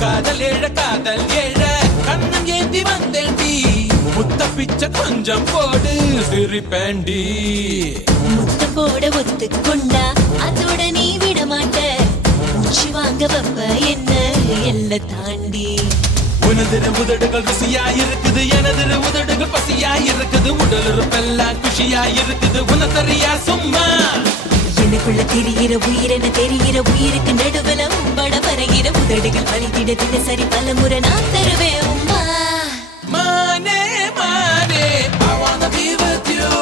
காதல் ஏழ கண்ணம் ஏந்தி வந்தேண்டி முத்த பிச்சை கொஞ்சம் போடு சிரிப்பேண்டி முத்தம் போட ஒத்துக்கொண்டா அதோட நீ விட மாட்ட மூச்சு வாங்க வப்ப என்ன எல்லை தாண்டி உனதிரு உதடுகள் ருசியா இருக்குது எனதிரு உதடுகள் பசியா இருக்குது உடல் இருப்பெல்லாம் குஷியா இருக்குது உனதறியா சும்மா எனக்குள்ள தெரிகிற உயிரென தெரிகிற உயிருக்கு நடுவுல உம்பட வரைகிற உதடுகள் வலித்திட தினசரி பல முறை நான் தருவேன் உம்மா மானே மானே I wanna be with you